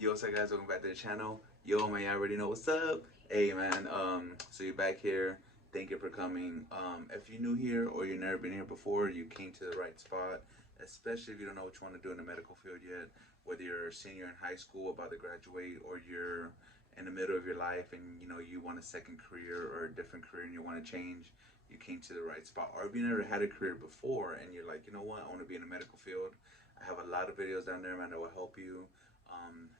Yo, what's up, guys? Welcome back to the channel. Yo, man, you already know what's up. Hey, man. So you're back here. Thank you for coming. If you're new here or you've never been here before, you came to the right spot. Especially if you don't know what you want to do in the medical field yet. Whether you're a senior in high school about to graduate, or you're in the middle of your life and you want a second career or a different career and you want to change, you came to the right spot. Or if you never had a career before and you're like, you know what, I want to be in the medical field. I have a lot of videos down there, man, that will help you,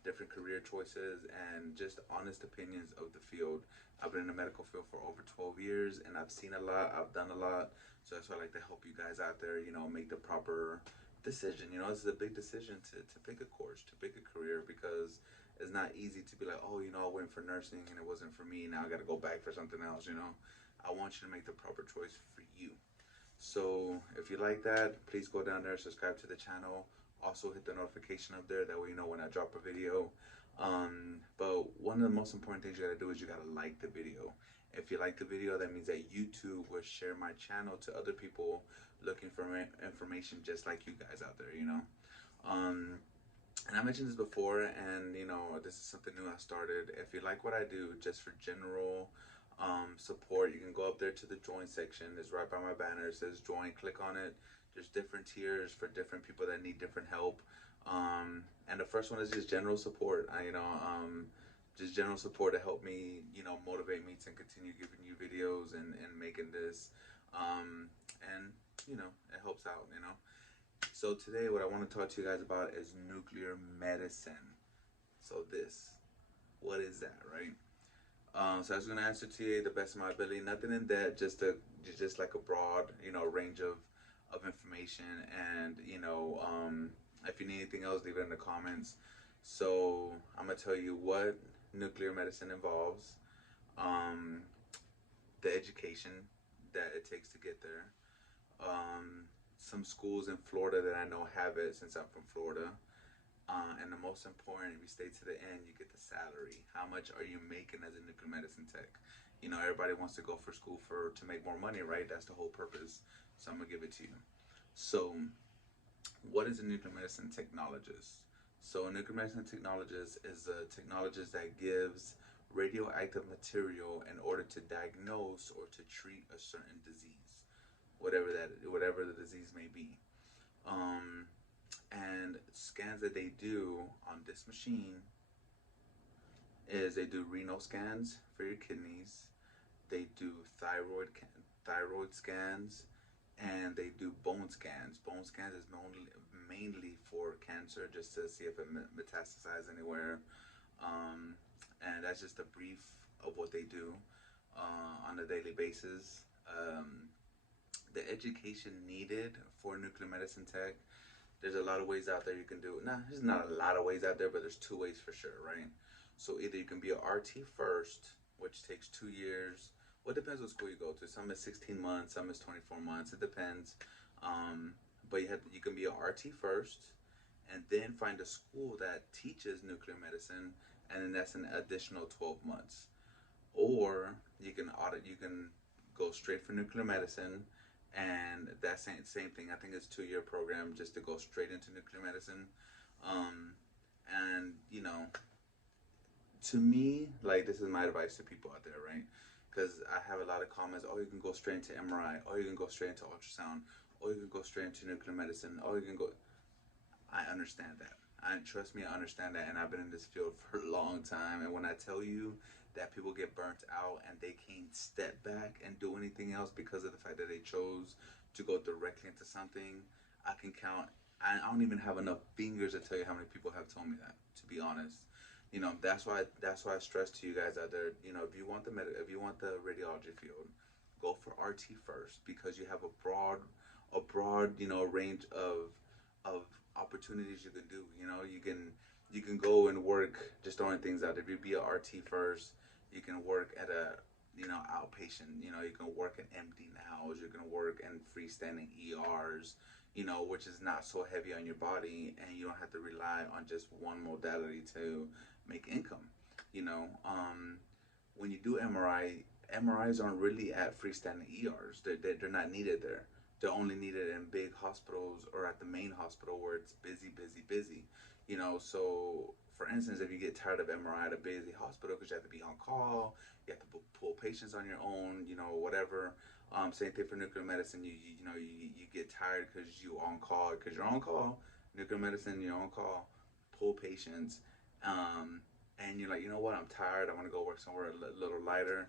different career choices, and just honest opinions of the field. I've been in the medical field for over 12 years and I've seen a lot, I've done a lot. So that's why I like to help you guys out there, make the proper decision. This is a big decision to pick a course, to pick a career, because it's not easy to be like, oh, I went for nursing and it wasn't for me. Now I got to go back for something else. I want you to make the proper choice for you. So if you like that, please go down there, subscribe to the channel. Also hit the notification up there. That way you know when I drop a video. But one of the most important things you gotta do is you gotta like the video. If you like the video, that means that YouTube will share my channel to other people looking for information just like you guys out there. Um, and I mentioned this before, and this is something new I started. If you like what I do, just for general support, you can go up there to the join section. It's right by my banner. It says join. Click on it. There's different tiers for different people that need different help. And the first one is just general support. Just general support to help me, motivate me to continue giving you videos and making this. And it helps out. So today, what I want to talk to you guys about is nuclear medicine. So what is that, right? So I was gonna answer to you the best of my ability. Nothing in that, just like a broad, range of information. And if you need anything else, leave it in the comments. So I'm gonna tell you what nuclear medicine involves, um, the education that it takes to get there. Some schools in Florida that I know have it, since I'm from Florida. And the most important, if you stay to the end, you get the salary. How much are you making as a nuclear medicine tech? Everybody wants to go for school to make more money, right? That's the whole purpose. So I'm gonna give it to you. So, what is a nuclear medicine technologist? So, a nuclear medicine technologist is a technologist that gives radioactive material in order to diagnose or to treat a certain disease, whatever the disease may be. Um, and scans that they do on this machine is they do renal scans for your kidneys, they do thyroid scans, and they do bone scans. Bone scans is mainly for cancer, just to see if it metastasizes anywhere. Um, and that's just a brief of what they do on a daily basis. The education needed for nuclear medicine tech, there's a lot of ways out there you can do it. Nah, there's not a lot of ways out there, but there's two ways for sure, right? So either you can be a RT first, which takes 2 years. Well, it depends what school you go to. Some is 16 months, some is 24 months. It depends. But you can be a RT first, and then find a school that teaches nuclear medicine, and then that's an additional 12 months. Or you can go straight for nuclear medicine, and that same thing. I think it's 2 year program just to go straight into nuclear medicine. Um, and to me, like, this is my advice to people out there, right? Because I have a lot of comments. Oh, you can go straight into MRI. Oh, you can go straight into ultrasound. Oh, you can go straight into nuclear medicine. Oh, you can go. I understand that. Trust me, I understand that, and I've been in this field for a long time. And when I tell you that people get burnt out and they can't step back and do anything else because of the fact that they chose to go directly into something, I can count. I don't even have enough fingers to tell you how many people have told me that. To be honest, that's why I stress to you guys out there. If you want the radiology field, go for RT first, because you have a broad range of opportunities you can do. You can go and work, just throwing things out. If you be a RT first, you can work at a outpatient. You can work in empty nows. You can work in freestanding ERs. Which is not so heavy on your body, and you don't have to rely on just one modality to make income. You know, when you do MRIs aren't really at freestanding ERs. They're not needed there. They're only needed in big hospitals or at the main hospital where it's busy, busy, busy. So for instance, if you get tired of MRI at a busy hospital because you have to be on call, you have to pull patients on your own, whatever. Same thing for nuclear medicine. You get tired because you're on call. Nuclear medicine, you're on call, pull patients, and you're like, you know what? I'm tired. I want to go work somewhere a little lighter.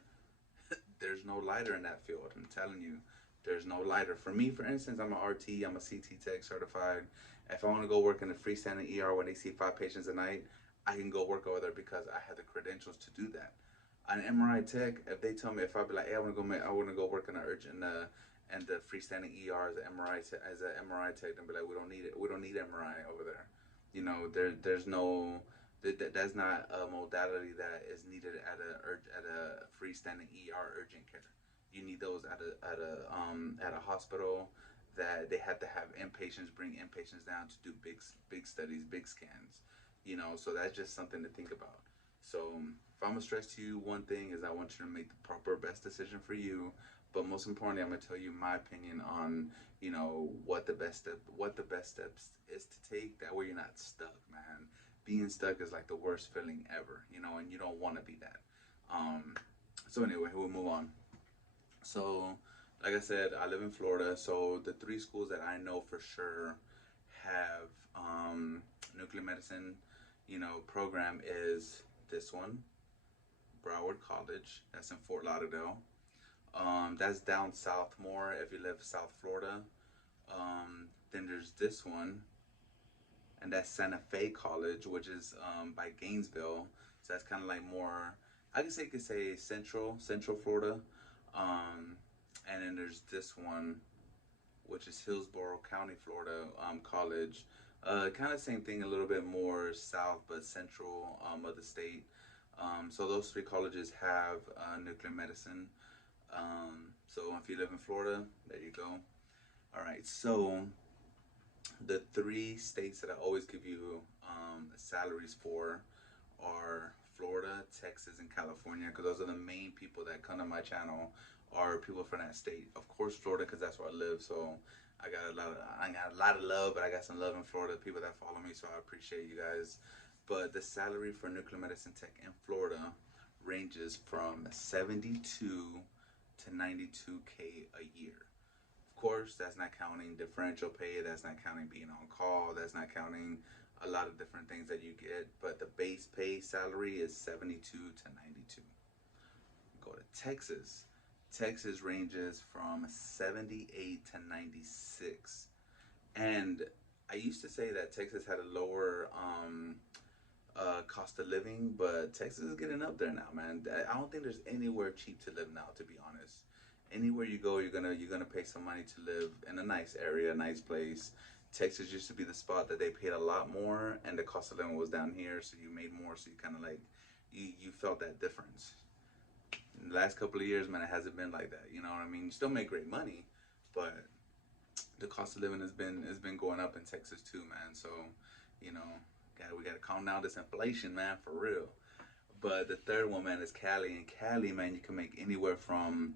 There's no lighter in that field. I'm telling you, there's no lighter. For me, for instance, I'm an RT. I'm a CT Tech certified. If I want to go work in a freestanding ER when they see 5 patients a night, I can go work over there because I have the credentials to do that. An MRI tech, if they tell me, if I be like, hey, I want to go work in the urgent and the freestanding ER as an MRI tech, and be like, we don't need it. We don't need MRI over there. There's no that's not a modality that is needed at a freestanding ER urgent care. You need those at a hospital that they have to have inpatients bring inpatients down to do big studies, big scans. So that's just something to think about. So if I'm gonna stress to you one thing is I want you to make the proper best decision for you. But most importantly, I'm gonna tell you my opinion on what the best steps is to take. That way you're not stuck, man. Being stuck is like the worst feeling ever, and you don't want to be that. Um, so anyway, we'll move on. So, like I said, I live in Florida. So the three schools that I know for sure have nuclear medicine, program is this one, Broward College. That's in Fort Lauderdale. That's down south more if you live South Florida. Then there's this one, and that's Santa Fe College, which is by Gainesville. So that's kind of like more, I guess you could say Central Florida. Um, and then there's this one, which is Hillsborough County, Florida College. Kind of same thing, a little bit more south, but central of the state. So those three colleges have nuclear medicine. So if you live in Florida, there you go. All right, so the three states that I always give you salaries for are Florida, Texas, and California, because those are the main people that come to my channel are people from that state. Of course, Florida, because that's where I live. So I got a lot of love, but I got some love in Florida. People that follow me, so I appreciate you guys. But the salary for nuclear medicine tech in Florida ranges from 72 to 92K a year. Of course, that's not counting differential pay, that's not counting being on call, that's not counting a lot of different things that you get, but the base pay salary is 72 to 92. Go to Texas. Texas ranges from 78 to 96. And I used to say that Texas had a lower cost of living, but Texas is getting up there now, man. I don't think there's anywhere cheap to live now, to be honest. Anywhere you go, you're gonna pay some money to live in a nice area, a nice place. Texas used to be the spot that they paid a lot more, and the cost of living was down here, so you made more, so you kind of like you felt that difference. In the last couple of years, man, it hasn't been like that. You know what I mean? You still make great money, but the cost of living has been going up in Texas too, man. So, you know, we gotta calm down this inflation, man, for real. But the third one, man, is Cali. And Cali, man, you can make anywhere from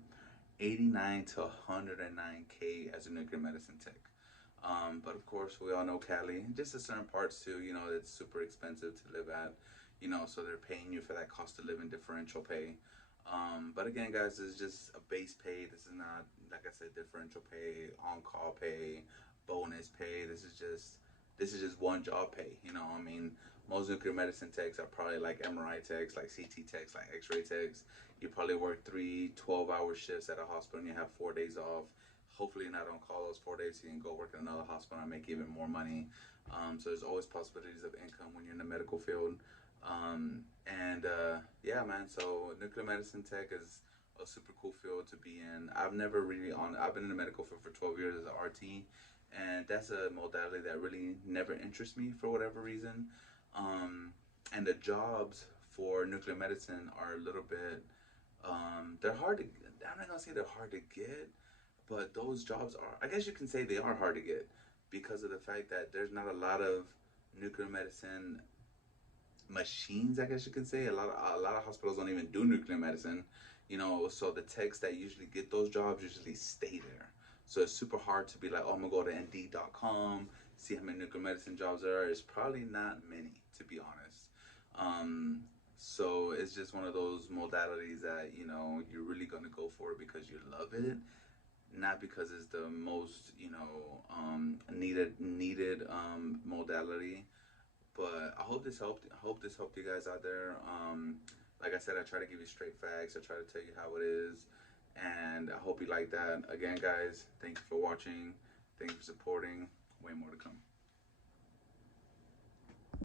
89 to 109K as a nuclear medicine tech. But of course, we all know Cali. Just in certain parts too, it's super expensive to live at. So they're paying you for that cost of living differential pay. But again, guys, this is just a base pay. This is not, like I said, differential pay, on-call pay, bonus pay. This is just one job pay. I mean, most nuclear medicine techs are probably like MRI techs, like CT techs, like X-ray techs. You probably work 3 12-hour shifts at a hospital and you have 4 days off. Hopefully you're not on call those 4 days so you can go work in another hospital and make even more money. So there's always possibilities of income when you're in the medical field. Yeah, man, so nuclear medicine tech is a super cool field to be in. I've been in the medical field for 12 years as an RT, and that's a modality that really never interests me for whatever reason. And the jobs for nuclear medicine are a little bit, they're hard to, I'm not gonna say they're hard to get, but those jobs are, I guess you can say they are hard to get because of the fact that there's not a lot of nuclear medicine machines, I guess you can say. A lot of hospitals don't even do nuclear medicine, so the techs that usually get those jobs usually stay there. So it's super hard to be like, oh, I'm gonna go to Indeed.com, see how many nuclear medicine jobs there are. It's probably not many, to be honest. So it's just one of those modalities that you're really gonna go for it because you love it, not because it's the most needed modality. But I hope this helped. I hope this helped you guys out there. Like I said, I try to give you straight facts. I try to tell you how it is, and I hope you like that. Again, guys, thank you for watching. Thank you for supporting. Way more to come.